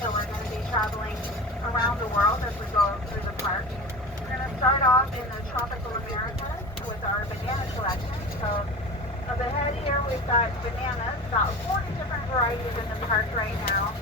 So we're going to be traveling around the world as we go through the park. We're going to start off in the tropical Americas with our banana collection. So up ahead here we've got bananas, about 40 different varieties in the park right now.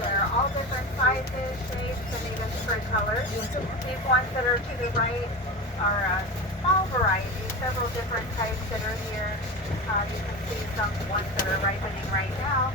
They're all different sizes, shapes, and even different colors. These ones that are to the right are small varieties, several different types that are here. You can see some ones that are ripening right now.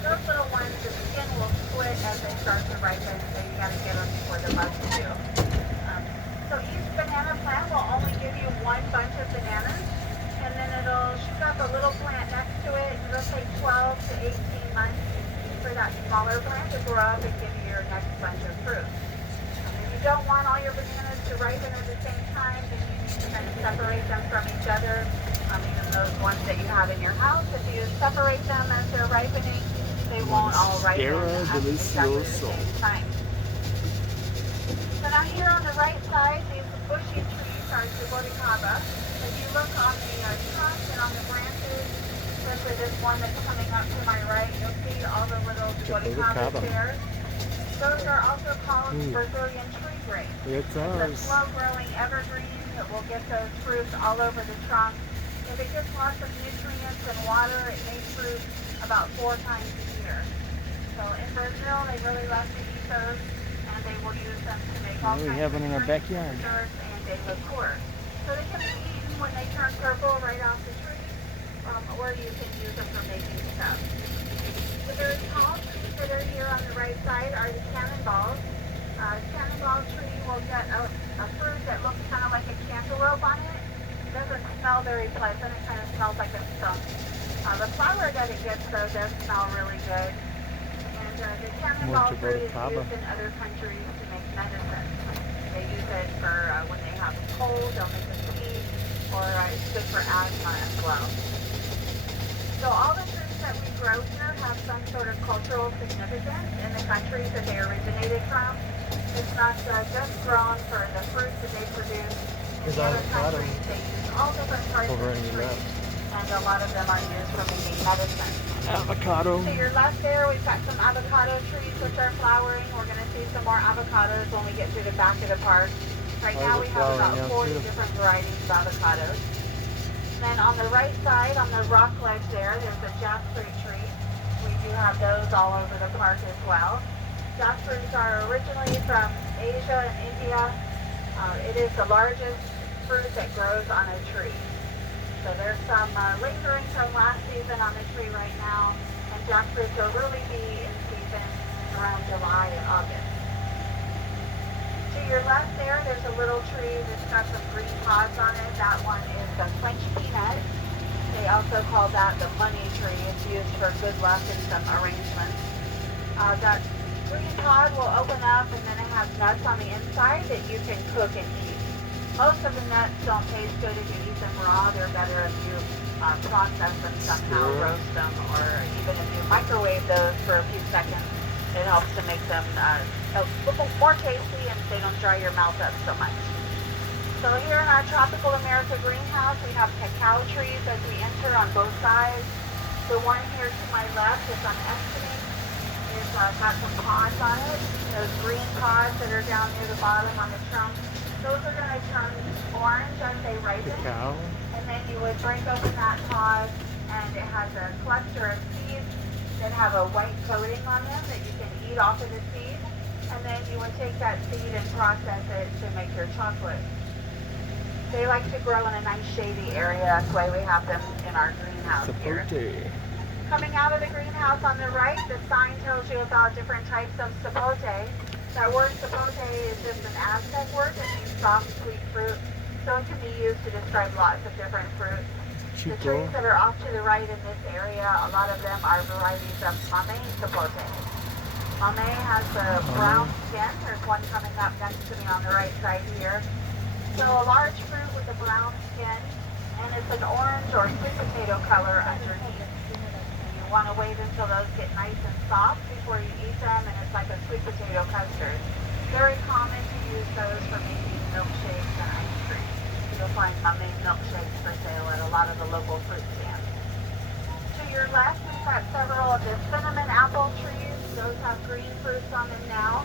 Those little ones, the skin will split as they start to ripen, so you got to get them before the bugs do. So each banana plant will only give you one bunch of bananas, and then it'll shoot up a little plant next to it. It'll take 12 to 18 months for that smaller plant to grow up and give you your next bunch of fruit. If you don't want all your bananas to ripen at the same time, then you need to kind of separate them from each other. Even those ones that you have in your house, if you separate them as they're ripening, they won't all ripen at exactly the same time. So now here on the right side, these bushy trees are jabotacaba. If you look on the trunk and on the branches, especially this one that's coming up to my right, you'll see all the little jabotacaba there. Those are also called Brazilian tree grape. It's a slow-growing evergreen that will get those fruits all over the trunk. If it gets lots of nutrients and water, it may fruit about 4 times a year. So in Brazil, they really love to eat those, and they will use them to make all kinds of in our backyard. desserts and de liqueur. So they can be eaten when they turn purple right off the tree, or you can use them for making stuff. The very tall trees that are here on the right side are the cannonballs. Cannonball tree will get a fruit that looks kind of like a cantaloupe on it. It doesn't smell very pleasant. It kind of smells like a skunk. The flower that it gets, though, does smell really good. And the cannonball fruit is used in other countries to make medicine. They use it for when they have a cold, they'll make a tea, or it's good for asthma as well. So all the trees that we grow here have some sort of cultural significance in the countries that they originated from. It's not just grown for the fruits that they produce. In the other countries, they use all different parts of the tree, and a lot of them are used for making medicine. Avocado. To your left there, we've got some avocado trees which are flowering. We're going to see some more avocados when we get to the back of the park. Right now we have about 40 different varieties of avocados. And then on the right side, on the rock ledge there, there's a jackfruit tree. We do have those all over the park as well. Jackfruits are originally from Asia and India. It is the largest fruit that grows on a tree. So there's some lingering from last season on the tree right now, and jackfruits will really be in season around July and August. To your left there, there's a little tree that's got some green pods on it. That one is the French peanut. They also call that the money tree. It's used for good luck in some arrangements. That green pod will open up, and then it has nuts on the inside that you can cook and eat. Most of the nuts don't taste good if you eat them raw. They're better if you process them somehow, roast them, or even if you microwave those for a few seconds. It helps to make them a little more tasty, and they don't dry your mouth up so much. So here in our Tropical America greenhouse, we have cacao trees as we enter on both sides. The one here to my left is on exiting. It's got some pods on it. Those green pods that are down near the bottom on the trunk, those are going to turn orange as they ripen. Cacao. And then you would break open that pod, and it has a cluster of seeds that have a white coating on them that you can eat off of the seed. And then you would take that seed and process it to make your chocolate. They like to grow in a nice shady area. That's why we have them in our greenhouse here. Coming out of the greenhouse on the right, the sign tells you about different types of sapote. That word sapote is just an Aztec word that means soft, sweet fruit. So it can be used to describe lots of different fruits. The trees that are off to the right in this area, a lot of them are varieties of Mamey Sapote. Mamey has a brown skin. There's one coming up next to me on the right side here. So a large fruit with a brown skin, and it's an orange or sweet potato color underneath. You want to wait until those get nice and soft before you eat them, and it's like a sweet potato custard. Very common to use those for making milkshakes and ice cream. You'll find Mamey milkshakes for sale at a lot of the local fruit stands. To your left, we've got several of the cinnamon apple trees. Those those have green fruits on them now.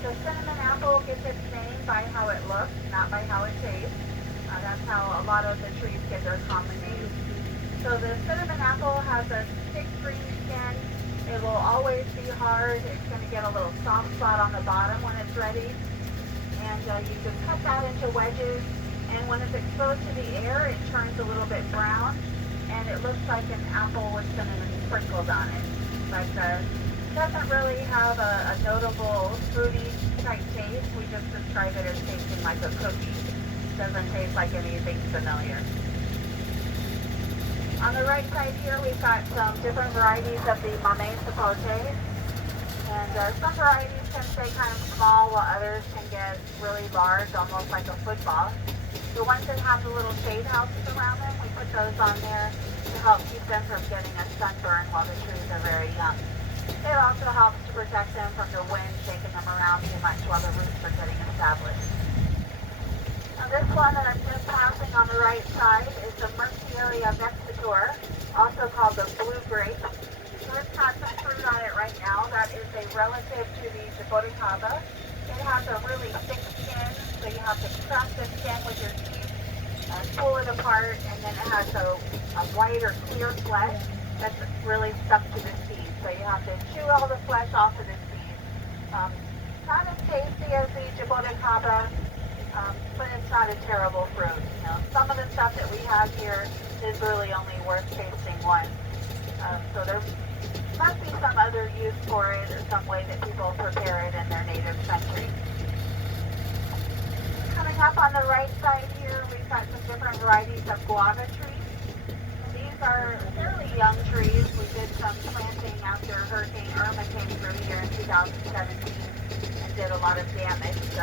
The cinnamon apple gets its name by how it looks, not by how it tastes. That's how a lot of the trees get their common name. So the cinnamon apple has a thick green skin. It will always be hard. It's going to get a little soft spot on the bottom when it's ready. And you can cut that into wedges. And when it's exposed to the air, it turns a little bit brown. And it looks like an apple with cinnamon sprinkled on it. But doesn't really have a notable fruity type taste. We just describe it as tasting like a cookie. Doesn't taste like anything familiar. On the right side here, we've got some different varieties of the Mamey Sapote. And some varieties can stay kind of small, while others can get really large, almost like a football. The ones that have the little shade houses around them, we put those on there to help keep them from getting a sunburn while the trees are very young. It also helps to protect them from the wind shaking them around too much while the roots are getting established. Now this one that I'm just passing on the right side is the Merceria Vexator, also called the blue grape. So it's got some fruit on it right now. That is a relative to the jabotacaba. It has a really thick skin, so you have to crack the skin with your teeth, pull it apart, and then it has a white or clear flesh that's really stuck to the seed. So you have to chew all the flesh off of the seed. Not as tasty as the jabotacaba, but it's not a terrible fruit. You know, some of the stuff that we have here is really only worth tasting once. So there must be some other use for it or some way that people prepare it in their native country. Coming up on the right side here, we've got some different varieties of guava trees. These are fairly young trees. We did some planting after Hurricane Irma came through here in 2017 and did a lot of damage. So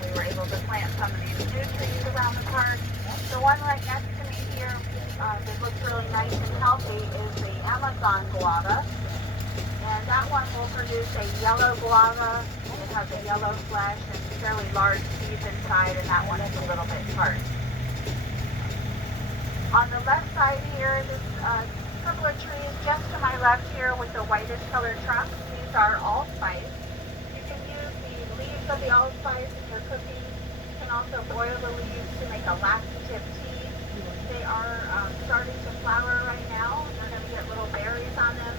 we were able to plant some of these new trees around the park. The one right next to me here that looks really nice and healthy is the Amazon guava. And that one will produce a yellow guava. It has a yellow flesh and fairly large seeds inside, and that one is a little bit tart. On the left side here, this couple of trees just to my left here with the whitish colored trunks, these are allspice. You can use the leaves of the allspice in your cooking. You can also boil the leaves to make a laxative tea. They are starting to flower right now. You're going to get little berries on them.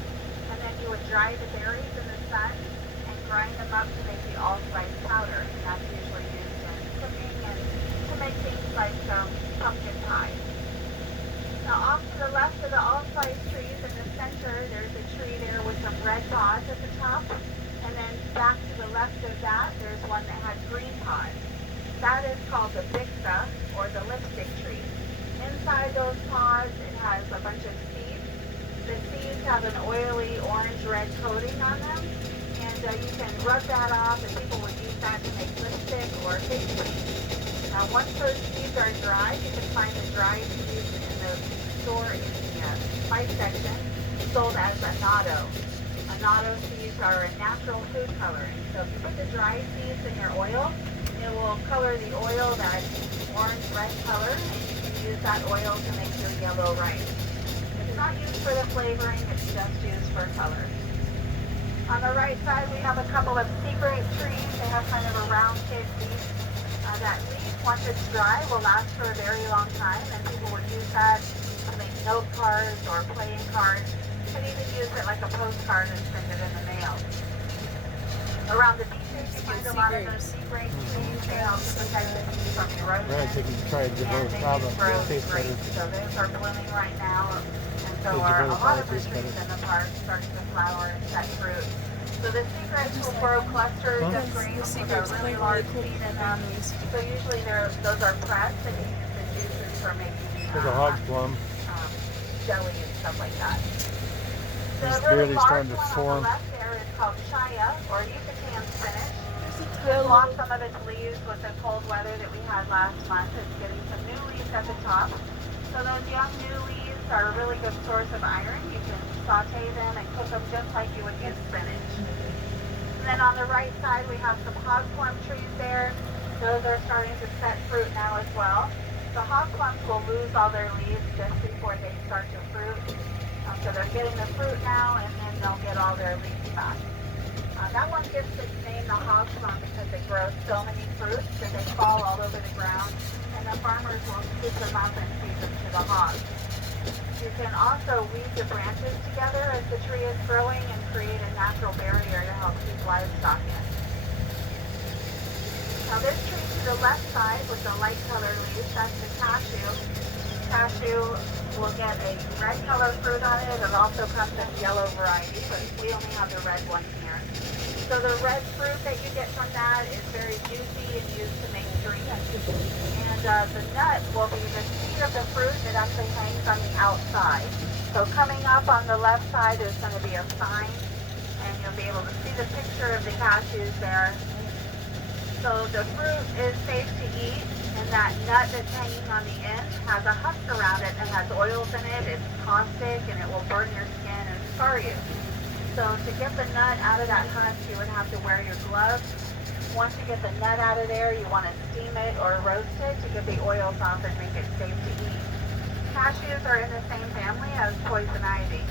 And then you would dry the berries in the sun and grind them up to make the allspice powder. And that's usually used in cooking and to make things like pumpkin pie. Now off to the left of the allspice trees in the center, there's a tree there with some red pods at the top. And then back to the left of that, there's one that has green pods. That is called the Phx Az, or the lipstick tree. Inside those pods, it has a bunch of seeds. The seeds have an oily orange-red coating on them. And you can rub that off, and people would use that to make lipstick or face cream. Now once those seeds are dry, you can find the dry seeds in the store in the spice section, sold as annatto. Annatto seeds are a natural food coloring. So if you put the dry seeds in your oil, it will color the oil that orange-red color, and you can use that oil to make your yellow rice. It's not used for the flavoring, it's just used for color. On the right side, we have a couple of sea grape trees. They have kind of a round-shaped leaf. That leaf, once it's dry, will last for a very long time, and people would use that to make note cards or playing cards. You can even use it like a postcard and send it in the mail. Around the beaches, you find a lot of those sea grape trees. They help to protect the beach from erosion. Right, they can try to develop Guava. So those are blooming right now, and so are a lot of the trees in the park starting to flower and set fruit. So the sea grapes will grow clusters of grapes with a really large seed in them. So usually those are pressed and you use the juices for making There's a hog plum. jelly and stuff like that. The It's really barely large starting to one form. on the left there is called Shia, or Yucatan spinach. Just lost some of its leaves with the cold weather that we had last month. It's getting some new leaves at the top. So those young new leaves are a really good source of iron. You can saute them and cook them just like you would use spinach. And then on the right side we have some hog plum trees there. Those are starting to set fruit now as well. The hog plums will lose all their leaves just before they start to fruit. So they're getting the fruit now, and then they'll get all their leaves back. That one gets its name, the hog plum, because it grows so many fruits that they fall all over the ground, and the farmers will scoop them up and feed them to the hogs. You can also weave the branches together as the tree is growing and create a natural barrier to help keep livestock in. Now this tree to the left side with the light colored leaves, that's the cashew. Cashew will get a red color fruit on it. It also comes in yellow variety, but we only have the red one here. So the red fruit that you get from that is very juicy and used to make drinks. And the nut will be the seed of the fruit that actually hangs on the outside. So coming up on the left side is going to be a sign, and you'll be able to see the picture of the cashews there. So the fruit is safe to eat, and that nut that's hanging on the end has a husk around it and has oils in it. It's caustic and it will burn your skin and scar you. So to get the nut out of that husk, you would have to wear your gloves. Once you get the nut out of there, you want to steam it or roast it to get the oils off and make it safe to eat. Cashews are in the same family as poison ivy.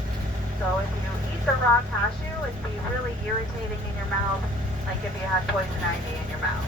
So if you eat the raw cashew, it'd be really irritating in your mouth, like if you had poison ivy in your mouth.